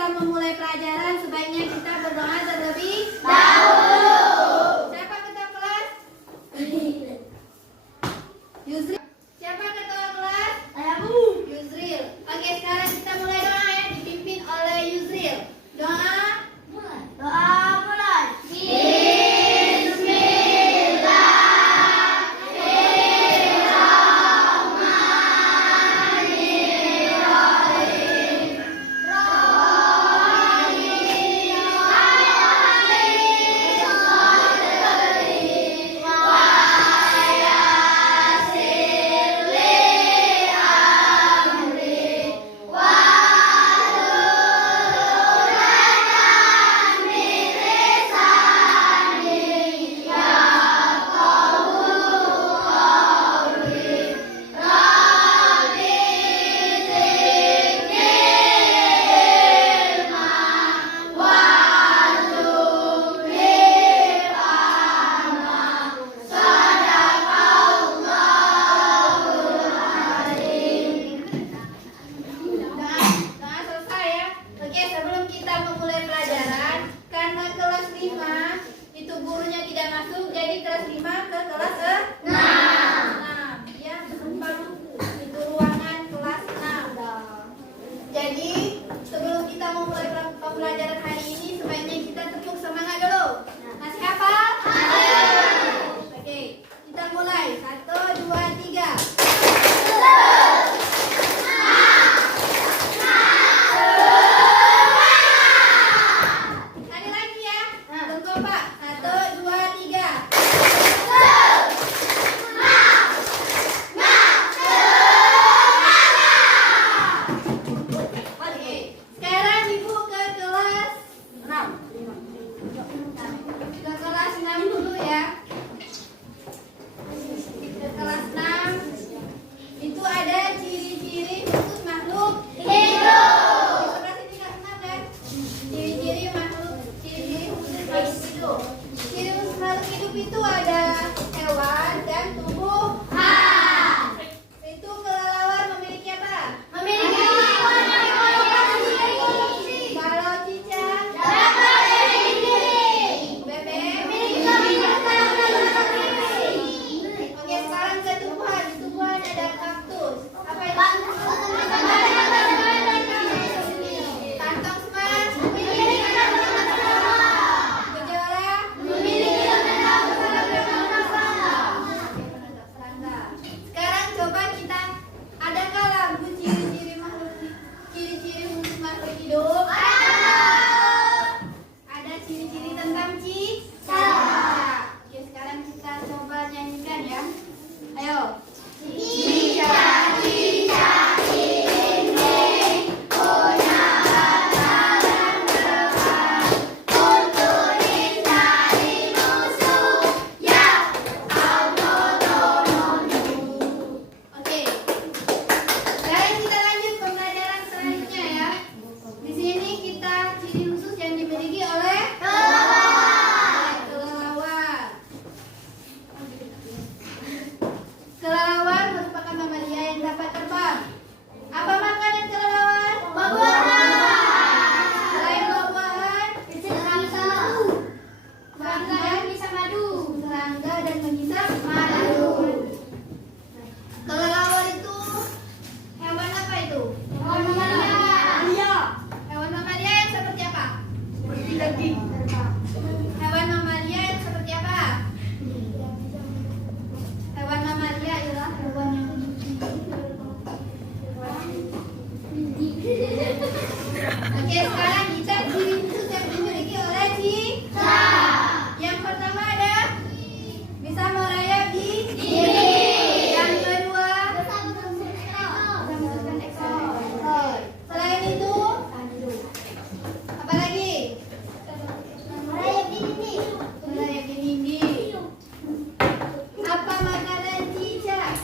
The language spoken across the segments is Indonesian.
kita memulai pelajaran, sebaiknya kita berdoa terlebih dahulu. Siapa ketua kelas? Yusril. Siapa ketua kelas? Yusril. Oke, sekarang kita mulai doa ya, dipimpin oleh Yusril. Doa mulai. Pembelajaran hari ini sebaiknya kita tepuk semangat dulu. Masih hafal? Oke, kita mulai. 1, 2, 3. Sekali lagi ya. Tunggu Pak. 1, 2, 3. Oke, sekarang Ibu ke kelas 6. Ke kelas 6 dulu ya. Ke kelas 6 itu ada ciri-ciri khusus makhluk hidup. Di sebelah sini kelas 6 kan? Ciri-ciri khusus makhluk hidup. Ciri khusus makhluk hidup itu ada hewan dan tumbuhan. Itu kelelawar memiliki apa? Memiliki kalau cicak bebek. Oke, sekarang ke tumbuhan. Di tumbuhan ada kaktus. Apa itu? Kantong semas. Gejala. Serangga. Sekarang coba kita, adakah lagu ciri-ciri khusus makhluk hidup? Ada ciri-ciri tentang cicak. Oke, sekarang kita coba nyanyikan ya. Ayo. Cicak, cicak ini punya mata dan terbang untuk mencari musuh yang autonom. Oke. Sekarang kita lanjut pembelajaran selanjutnya ya. Di sini kita ciri khusus yang dimiliki oleh kelelawar. Kelelawar merupakan mamalia yang dapat terbang. Apa makanan kelelawar? Buah-buahan. Selain buah-buahan, serangga dan menghisap madu. Serangga dan menghisap madu. Kelelawar itu hewan apa itu? Hewan mamalia. Hewan mamalia yang seperti apa? Seperti daging. Hewan mamalia yang seperti apa? Hewan mamalia ialah hewan yang Oke, sekarang kita ciri khusus yang dimiliki oleh cicak. Yang pertama ada bisa merayap di dinding. Yang kedua bisa membesarkan ekor. Selain itu apa lagi? Merayap di dinding. Merayap di dinding. Apa makanan cicak?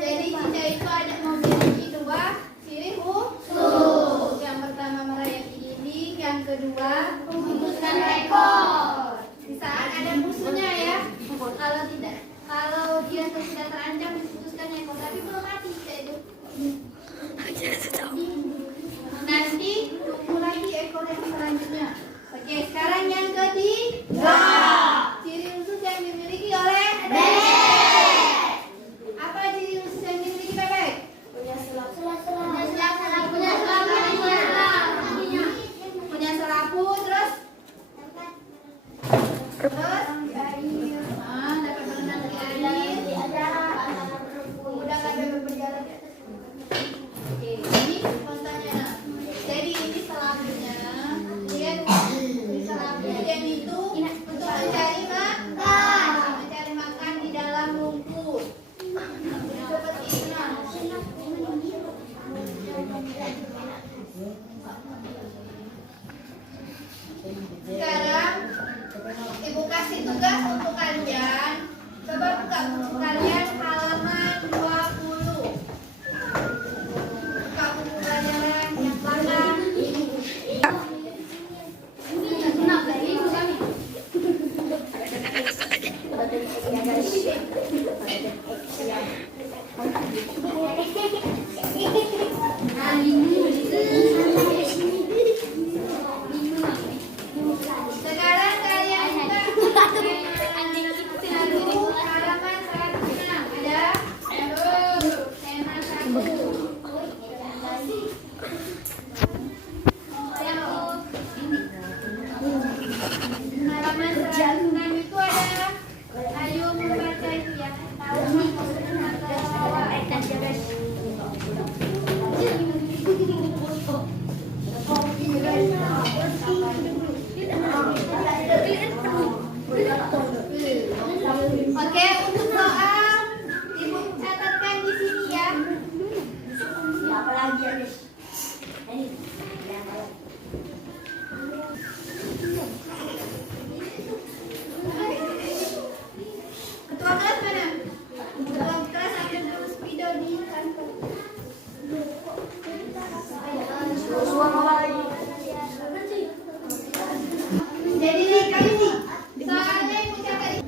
Jadi cicak itu ada memiliki Sekarang Ibu kasih tugas untuk kalian. Coba buka buku kalian halaman 20. Buka buku pelajaran yang mana? Sekarang kalian buka halaman 106. Ada? Tema 1. Halaman 106 itu ada. Ayo membaca itu ya. Oke, untuk soal Ibu catatkan di sini ya. Apa lagi ya, Miss? Ketua kelas mana? Ketua kelas ada dulu Spido di kantor. Jadi nih kali nih soalnya Ibu catat.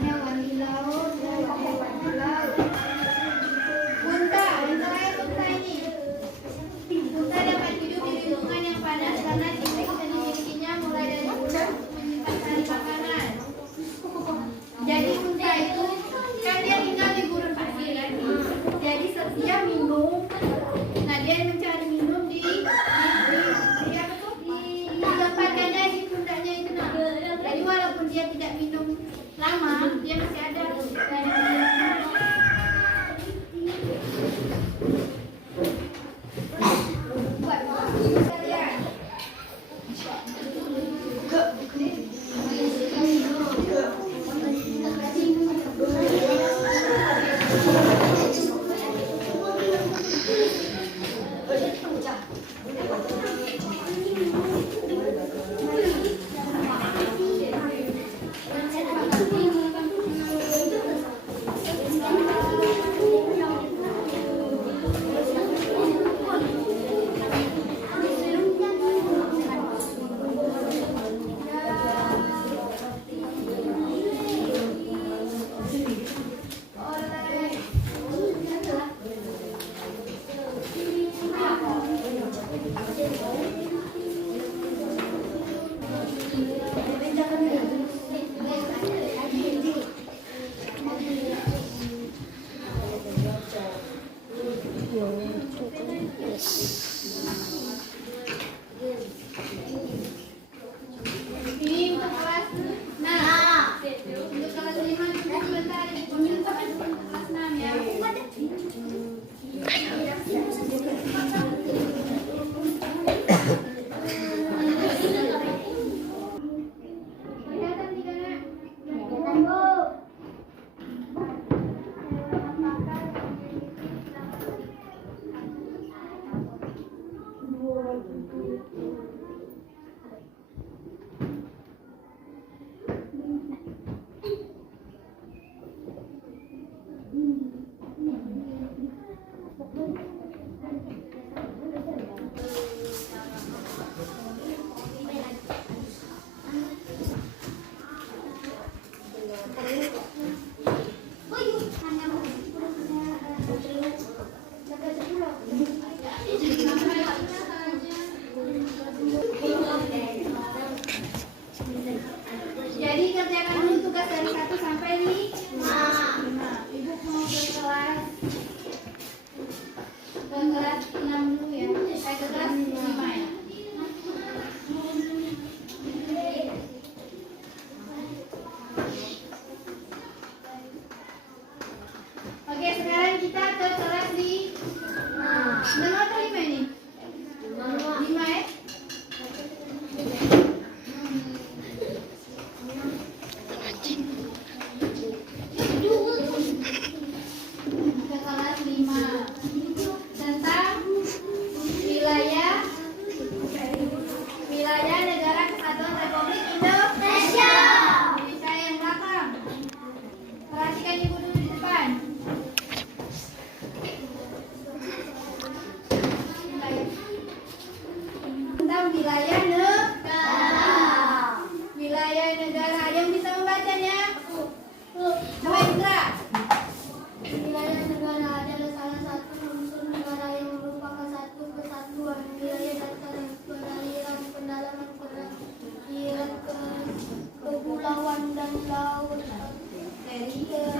Hewan di laut, hewan di laut. Unta, unta ini. Unta dapat hidup di lingkungan yang panas karena insting yang dimilikinya mulai dari mudah untuk menyimpan sari makanan. Jadi unta itu kan dia tinggal di gurun pasir kan. Jadi setiap minum, nah dia mencari minum di apa tuh? Di tempat ada di pundaknya itu nah. Jadi walaupun dia tidak minum lama, dia masih ada dari kalian. Ini untuk kelas. Nah, untuk kelas 5 juga sebentar dipanggil untuk kelas 6 ya. Kelihatan tidak nak? Jadi kerjakan dulu tugas dari 1 sampai 5. Ibu mau ke kelas 6 dulu ya. Saya ke kelas 5 ya. Oke, sekarang kita ke kelas 6 atau 5 ini? 5 ya. negara. Yang bisa membacanya? Coba Indra. Wilayah negara adalah salah satu unsur negara yang merupakan satu kesatuan wilayah dataran, perairan, pendalaman, perairan, kepulauan dan laut, Teritorial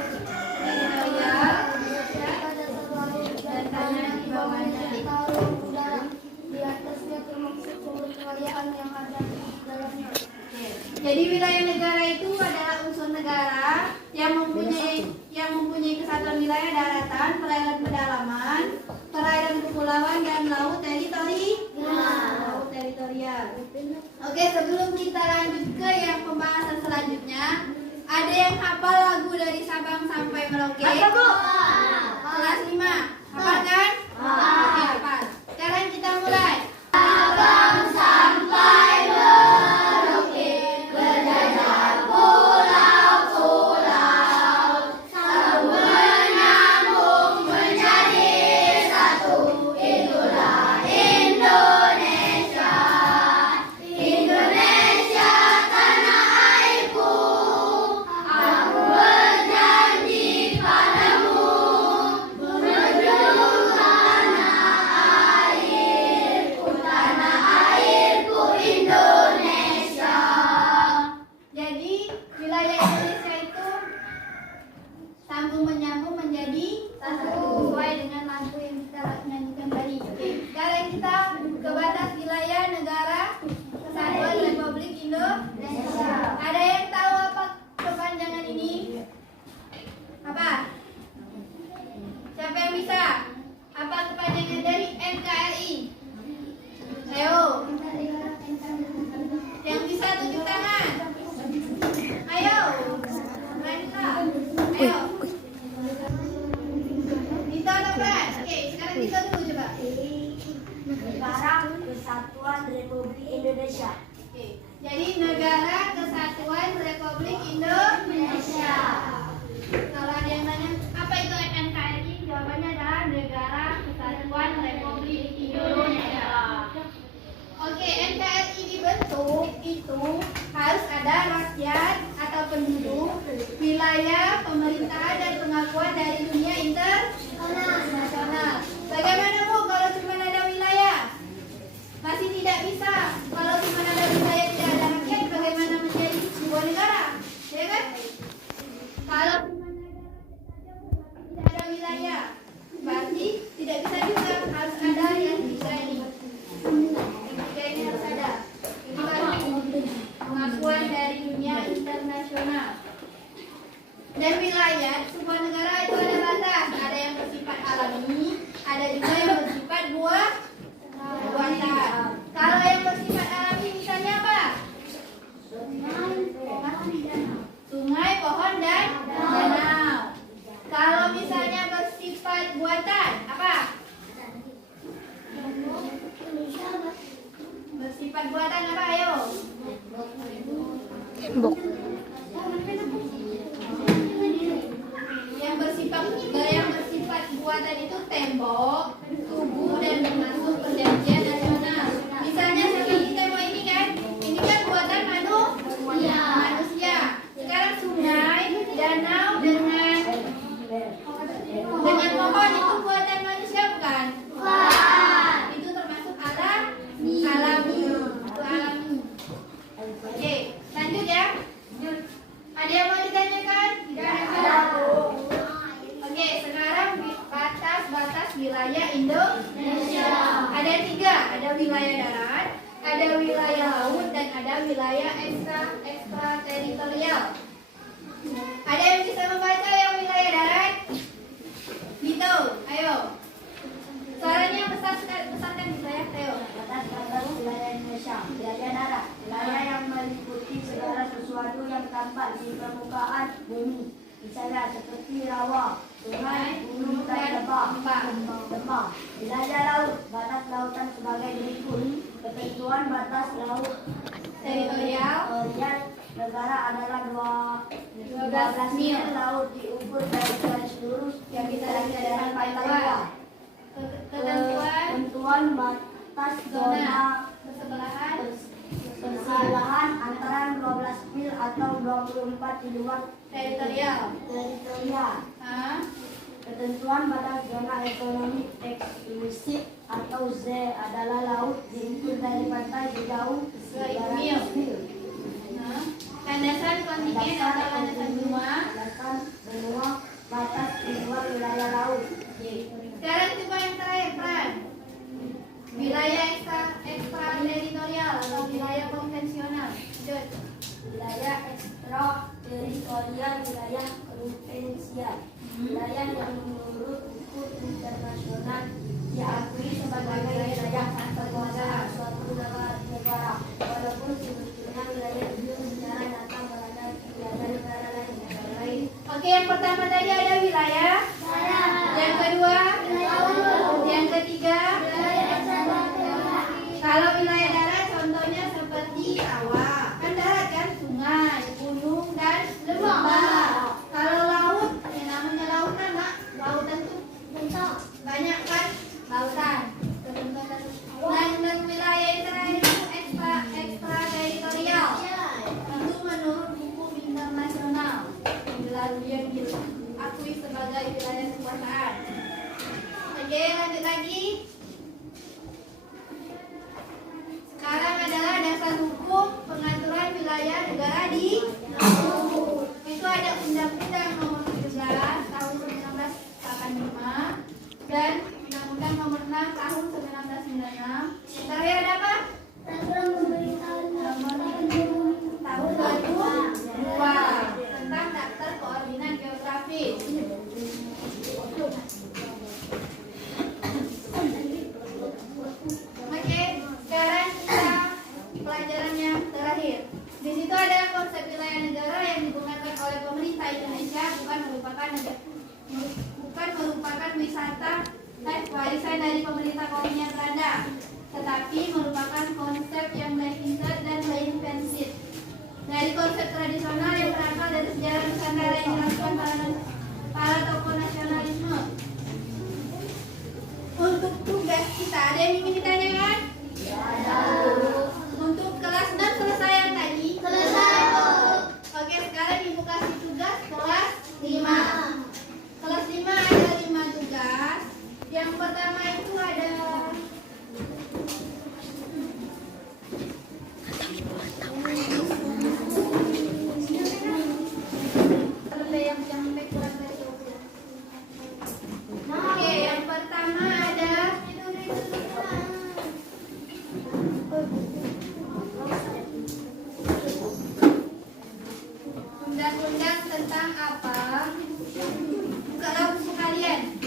pada laut dan tanah di bawahnya, taruh udara di atasnya, termasuk sumber kekayaan yang ada di dalamnya. Jadi wilayah negara itu adalah unsur negara yang mempunyai kesatuan wilayah daratan, perairan pedalaman, perairan kepulauan dan laut teritorial. Oke, sebelum kita lanjut ke yang pembahasan selanjutnya, ada yang hafal lagu dari Sabang sampai Merauke? Kelas 5. Hafal kan? Oke, hafal. Sekarang kita mulai. Sabang sampai Merauke, berjajar pulau-pulau, selalu menyambung menjadi satu. Itulah Indonesia, Indonesia tanah airku. Aku berjanji padamu, menuju tanah airku Indonesia. Jadi wilayah Indonesia itu sambung menyambung menjadi satu, sesuai dengan lagu yang kita nyanyikan tadi. Oke, sekarang kita ke batas wilayah negara Kesatuan Republik Indonesia. Ada yang tahu apa kepanjangan ini? Apa? Siapa yang bisa? Apa kepanjangan dari NKRI? Ayo. Yang bisa tunjuk tangan. Ayo. Beranilah. Ayo. Dito atau Pras? Oke, sekarang Dito dulu coba. Negara Kesatuan Republik Indonesia. Oke. Jadi negara Kesatuan Republik Indonesia. Kalau ada yang nanya, apa itu NKRI? Jawabannya adalah Negara Kesatuan Republik Indonesia. Oke, NKRI dibentuk itu harus ada rakyat atau penduduk, wilayah, pemerintahan, dan pengakuan dari dunia internasional. Bagaimana Bu kalau cuma ada wilayah? Masih tidak bisa. Kalau cuma ada wilayah tidak ada rakyat, bagaimana menjadi sebuah negara? Ya kan? Kalau cuma ada rakyat saja Bu, tapi tidak ada wilayah, berarti tidak bisa juga. Harus ada yang tiga ini. Tiga ini harus ada. Ini baru pengakuan dari dunia internasional. Dan wilayah sebuah negara itu ada batas. Ada yang bersifat alami, ada juga yang bersifat buatan. Kalau yang bersifat alami misalnya apa? Sungai, pohon, dan danau. Kalau misalnya bersifat buatan, apa? Bersifat buatan apa? Ayo. Tembok. Yang bersifat buatan itu tembok, tubuh, dan termasuk perjanjian nasional. Misalnya seperti tembok ini kan, ini kan buatan manusia. Sekarang sungai, danau dengan pohon itu buatan manusia bukan? Itu termasuk alami. Itu alami. Oke, lanjut ya. Ada yang mau ditanyakan? Tidak ada. Oke, sekarang batas wilayah Indonesia. Ada 3, ada wilayah darat, ada wilayah laut, dan ada wilayah ekstra teritorial. Ada yang bisa membaca yang wilayah darat? Gitu, ayo. Suaranya pesankan bisa ya, ayo. Batas batas wilayah Indonesia. Wilayah darat, wilayah yang meliputi segala sesuatu yang tampak di permukaan bumi. Misalnya seperti rawa, sungai, gunung, dan lembah. Wilayah laut, batas lautan sebagai berikut. Ketentuan batas laut Teritorial. Negara adalah 12 mil. Laut diukur dari garis lurus Yang kita lihat dari sampai bawah. Ketentuan Ketentuan batas zona zona bersebelahan persebelahan antara 12 mil atau 24 di luar Teritorial. Hah? Ketentuan batas zona ekonomi eksklusif atau Z adalah laut diukur dari pantai sejauh 300 mil. Hah? Landasan kontingen atau landasan benua. Landasan benua batas di luar wilayah laut. Sekarang coba yang terakhir, Pran. Wilayah ekstra teritorial atau wilayah konvensional. Jod. Wilayah ekstra teritorial, wilayah konvensial, wilayah yang menurut hukum internasional diakui sebagai wilayah kekuasaan suatu negara, walaupun sebetulnya wilayah itu secara nyata berada di wilayah negara lain. Oke, yang pertama tadi ada wilayah. Yang kedua, yang ketiga, kalau wilayah darat contohnya seperti rawa, kan darat kan, sungai, gunung dan lembah. Kalau laut, yang namanya lautan, Mak, lautan tuh banyak kan lautan. Dan wilayah yang terakhir itu ekstra teritorial. Itu menurut hukum internasional yang diakui sebagai wilayah kekuasaan. Oke, lanjut lagi. Sekarang adalah dasar hukum pengaturan wilayah negara di itu ada Undang-Undang Nomor 17 Tahun 1985 dan Undang-Undang Nomor 6 Tahun 1996. Yang terakhir ada apa? Tahun 2002 tentang daftar koordinat geografis. Oke, sekarang kita pelajaran yang terakhir. Di situ ada konsep wilayah negara yang digunakan oleh pemerintah Indonesia bukan merupakan wisata warisan dari pemerintah kolonial Belanda, tetapi merupakan konsep yang berinvent dan berinventif dari konsep tradisional yang berasal dari sejarah Nusantara yang dilakukan para tokoh nasionalisme. Untuk tugas kita ada yang ingin ditanyakan? Untuk kelas 6 selesai yang tadi? Selesai. Oke, sekarang ibu kasih tugas kelas 5. Kelas 5 ada 5 tugas. Yang pertama itu ada Oke, yang pertama ada undang-undang tentang apa? Buka buku kalian.